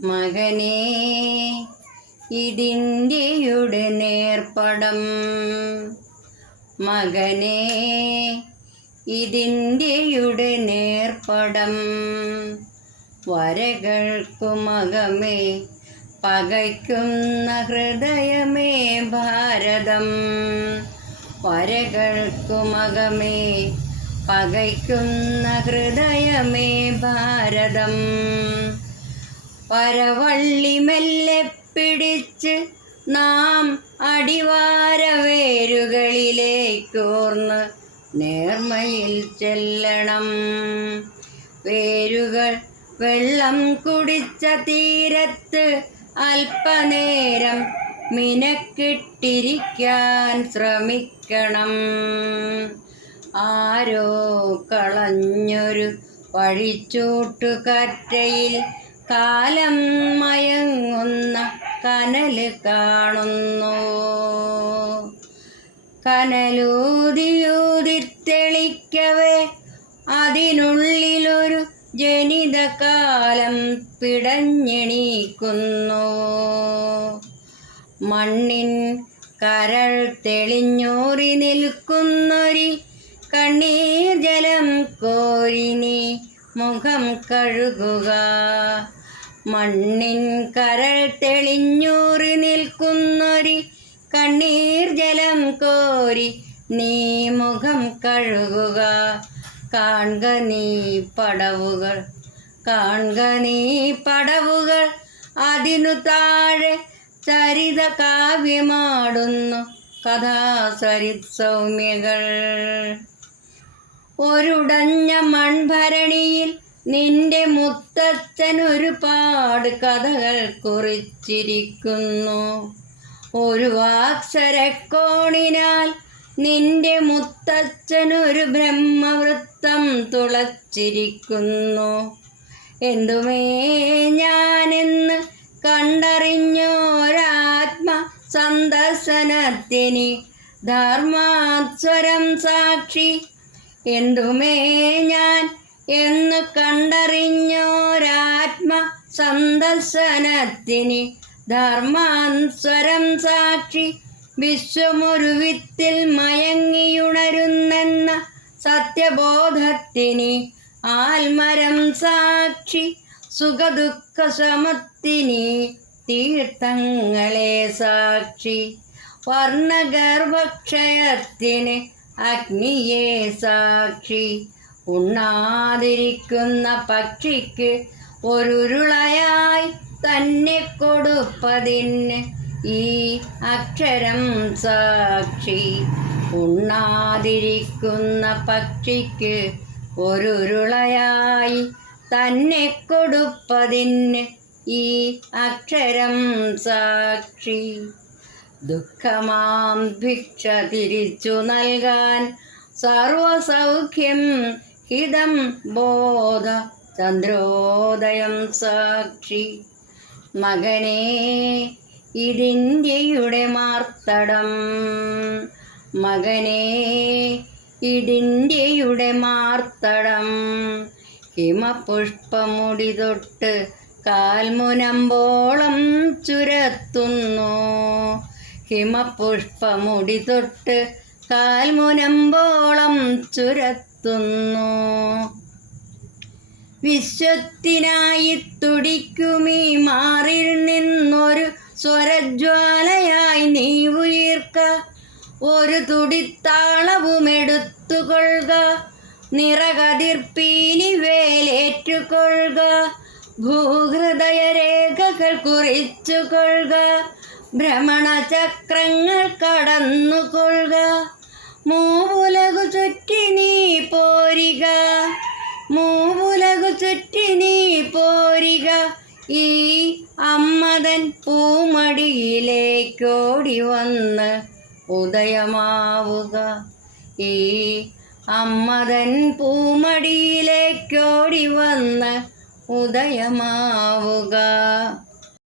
മകനേ ഇതിന്ത്യയുടെ നേർപ്പടം. മകനേ ഇതിന്ത്യയുടെ നേർപ്പടം. വരകൾക്കുമകമേ പകയ്ക്കുന്ന ഹൃദയമേ ഭാരതം. വരകൾക്കുമകമേ പകയ്ക്കുന്ന ഹൃദയമേ ഭാരതം. പരവള്ളി മെല്ലെ പിടിച്ച് നാം അടിവാര വേരുകളിലേക്കോർന്ന് നേർമയിൽ ചെല്ലണം. വേരുകൾ വെള്ളം കുടിച്ച തീരത്ത് അല്പനേരം മിനക്കിട്ടിരിക്കാൻ ശ്രമിക്കണം. ആരോ കളഞ്ഞൊരു വഴിച്ചൂട്ടുകറ്റയിൽ കാലം മയങ്ങുന്ന കനല് കാണുന്നു. കനലൂതിയൂതി തെളിക്കവേ അതിനുള്ളിലൊരു ജനിതകാലം പിടഞ്ഞെണീക്കുന്നു. മണ്ണിൻ കരൾ തെളിഞ്ഞൂറി നിൽക്കുന്നൊരി കണ്ണീർ ജലം കോരി നീ മുഖം കഴുകുക. മണ്ണിൻ കരൾ തെളിഞ്ഞൂറി നിൽക്കുന്നൊരി കണ്ണീർ ജലം കോരി നീ മുഖം കഴുകുക. കാൺക നീ പടവുകൾ, കാൺക നീ പടവുകൾ, അതിനു താഴെ ചരിത കാവ്യമാടുന്നു കഥാസരിത് സൗമ്യകൾ. ഒരുടഞ്ഞ മൺഭരണിയിൽ നിന്റെ മുത്തച്ഛൻ ഒരുപാട് കഥകൾ കുറിച്ചിരിക്കുന്നു. ഒരു അക്ഷരക്കോണിനാൽ നിന്റെ മുത്തച്ഛനൊരു ബ്രഹ്മവൃത്തം തുളച്ചിരിക്കുന്നു. എന്തുമേ ഞാനെന്ന് കണ്ടറിഞ്ഞോരാത്മ സന്ദർശനത്തിന് ധർമാസ്വരം സാക്ഷി. എന്തുമേ ഞാൻ എന്ന് കണ്ടറിഞ്ഞോരാത്മ സന്ദർശനത്തിന് ധർമാസ്വരം സാക്ഷി. വിശ്വമൊരു വിത്തിൽ മയങ്ങിയുണരുന്നെന്ന സത്യബോധത്തിന് ആൽമരം സാക്ഷി. സുഖദുഃഖ സമത്തിന് തീർത്ഥങ്ങളെ സാക്ഷി. വർണ്ണഗർഭക്ഷയത്തിന് അഗ്നിയെ സാക്ഷി. ഉണ്ണാതിരിക്കുന്ന പക്ഷിക്ക് ഒരുരുളയായി തന്നെ കൊടുപ്പതിന് ഈ അക്ഷരം സാക്ഷി. ഉണ്ണാതിരിക്കുന്ന പക്ഷിക്ക് ഒരുരുളയായി തന്നെ കൊടുപ്പതിന് ഈ അക്ഷരം സാക്ഷി. ദുഃഖമാം ഭിക്ഷ തിരിച്ചു നൽകാൻ സർവസൗഖ്യം ഹിതം ബോധ ചന്ദ്രോദയം സാക്ഷി. മകനേ ഇതിന്ത്യയുടെ മാർത്തടം. മകനേ ഇതിന്ത്യയുടെ മാർത്തടം. ഹിമപുഷ്പമുടി തൊട്ട് കാൽമുനമ്പോളം ചുരത്തുന്നു. ഹിമപുഷ്പമുടി തൊട്ട് കാൽമുനമ്പോളം ചുരത്തുന്നു. വിശ്വത്തിനായി തുടിക്കുമീ മാറിൽ നിന്നൊരു സ്വരജ്വാലയായി നീ ഉയർക്ക. ഒരു തുടിത്താളവുമെടുത്തുകൊള്ളുക. നിറകതിർപ്പീലി വേലേറ്റുകൊള്ളുക. ഭൂഹൃദയരേഖകൾ കുറിച്ചുകൊള്ളുക. ഭ്രമണചക്രങ്ങൾ കടന്നുകൊള്ളുക. മൂവുലകു ചുറ്റി നീ പോരിക. മൂവുലകു ചുറ്റി നീ പോരിക. ഈ അമ്മതൻ പൂമടിയിലേക്കോടി വന്ന് ഉദയമാവുക. ഈ അമ്മതൻ പൂമടിയിലേക്കോടി വന്ന് ഉദയമാവുക.